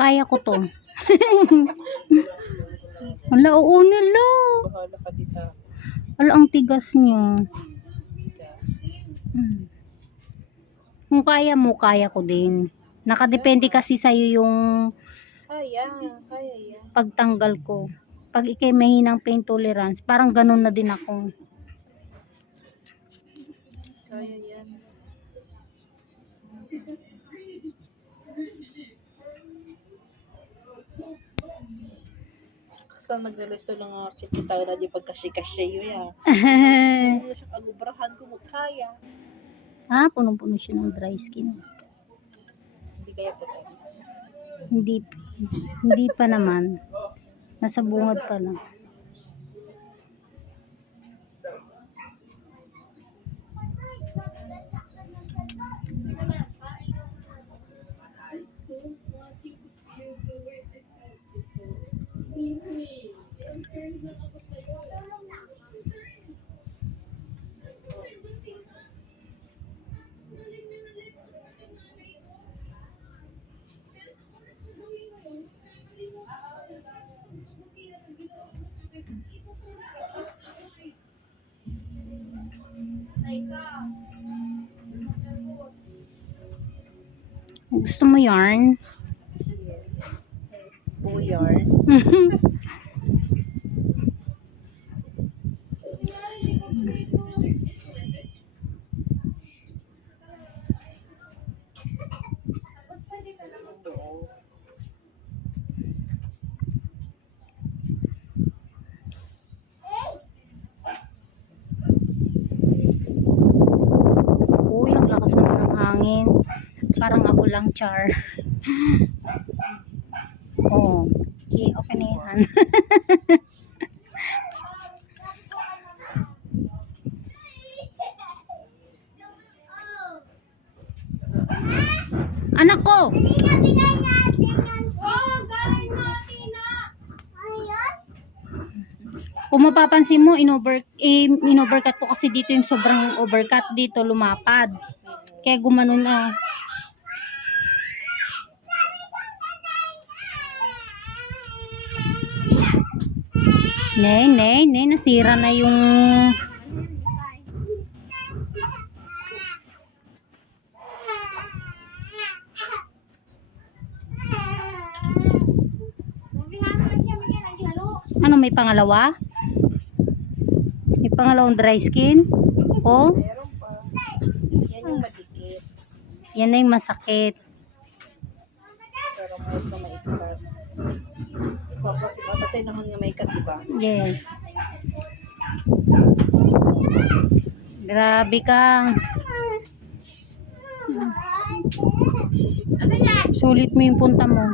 Kaya ko to. Wala, oo nila. Bahala. Wala, ang tigas niya. Hmm. Kung kaya mo, kaya ko din. Nakadepende kasi sa'yo yung Kaya, kaya yan. pagtanggal ko. Pag ikay mahinang pain tolerance, parang ganun na din ako. Kaya yan. Kasi naglilisto lang nga kita na di pagkasya-kasya yun ya. Ano siya kagubrahan ko mo kaya. ah, punong-puno siya ng dry skin. Hindi. Hindi, pa naman. Nasa bungad pa lang. Gusto mo yarn? Buyar. Uy, ang lakas naman ng hangin. Parang ako lang, char. Oh, okay, okay na yan. Anak ko! Kung mapapansin mo, inover, eh, inovercut ko kasi dito yung sobrang overcut dito, lumapad. Kaya gumano na. Nay, nay, nay, nasira na yung... Ano, may pangalawa? May pangalawang dry skin? Pa. Yan yung madikit. yan yung masakit. Pero mahal na maikat. Ikaw, diba? Patay naman nga maikat, diba? Yes. Grabe ka. Sulit mo yung punta mo.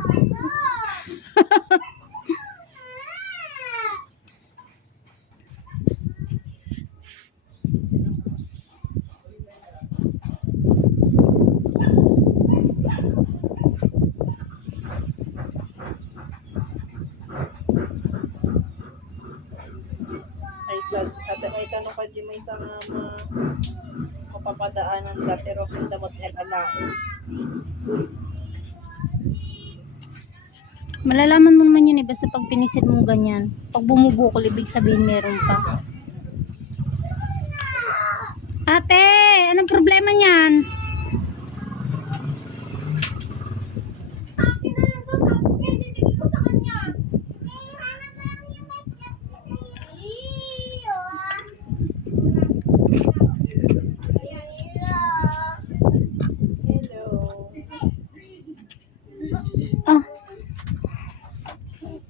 Tag, at ay tanong pa di may isang uh, ma, mapapadaanan da, pero hindi mo el alao. Malalaman mo naman yun eh, basta pag pinisit mo ganyan. Pag bumubukol, ibig sabihin meron pa. Ate, anong problema niyan?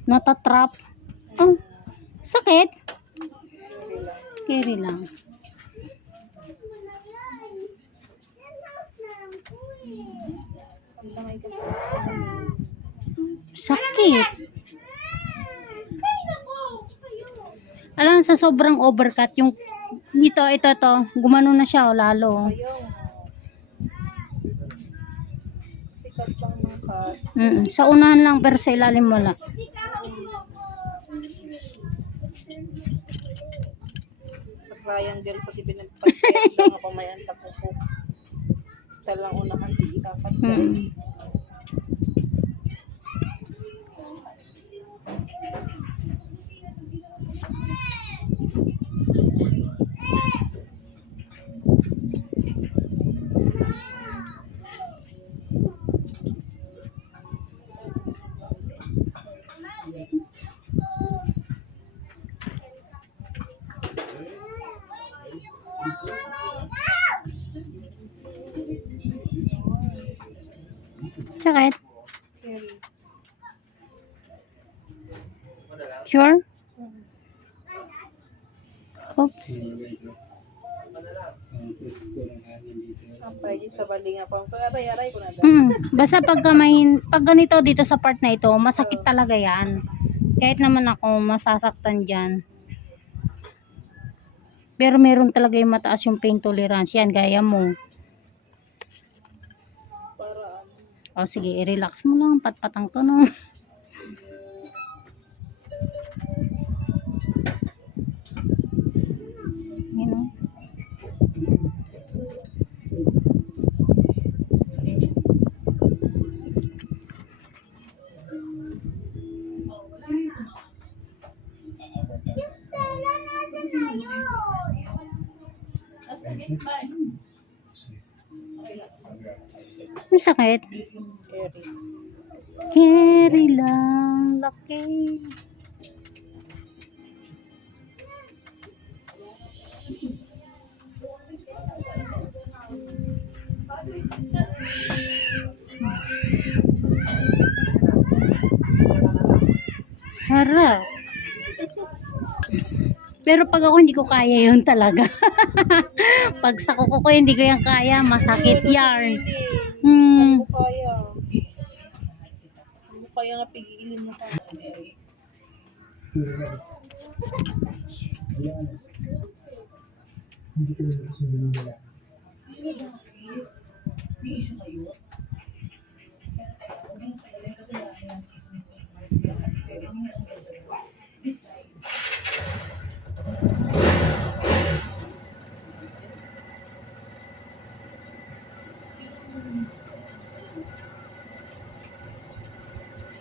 Natatrap. Oh. Sakit? Carry lang. Sakit. Alam, sa sobrang overcut, yung dito, ito, to, gumano na siya, oh, lalo. Sikat lang ng cut. Mm, sa unahan lang pero sa ilalim wala. Triangle sa tibi ng pagkaya nga pamayan tapupo. Sa lang unahan di ikakat. Mm. Sakit? Sure? Oops. Mm, basta pag may pag ganito dito sa part na ito, masakit talaga 'yan. Kahit naman ako masasaktan diyan. Pero meron talaga yung mataas yung pain tolerance. Yan, gaya mo. O sige, i-relax mo lang. Patpatang ko no. Yun o. Ang sakit. Carry. Carry lang, laki. Sarap. Pero pag ako hindi ko kaya yun talaga. pag sa kuko ko hindi ko yan kaya, masakit yarn. Hmm. Kaya? Nga pigilin mo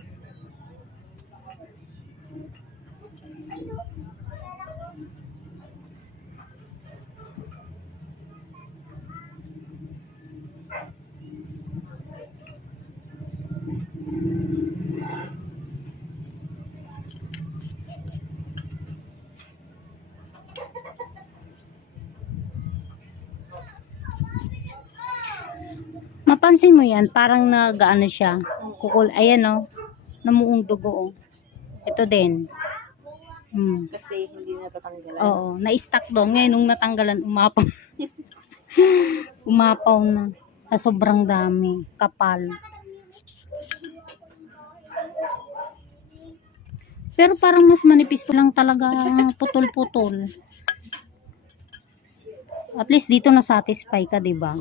ka? Mapansin mo yan, parang nag-ano siya. Kukul, ayan o. Namuong dugo o. Ito din. Hmm. Kasi hindi natatanggalan. Oo, na-stuck doon. Ngayon, nung natanggalan, umapaw. umapaw na. Sa sobrang dami. Kapal. Pero parang mas manipis lang talaga putol-putol. At least dito na-satisfy ka, 'di ba?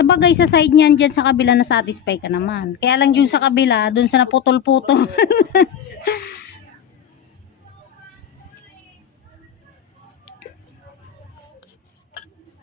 Sa bagay sa side niyan diyan sa kabila na-satisfy ka naman. Kaya lang yung sa kabila, dun sa naputol-putol.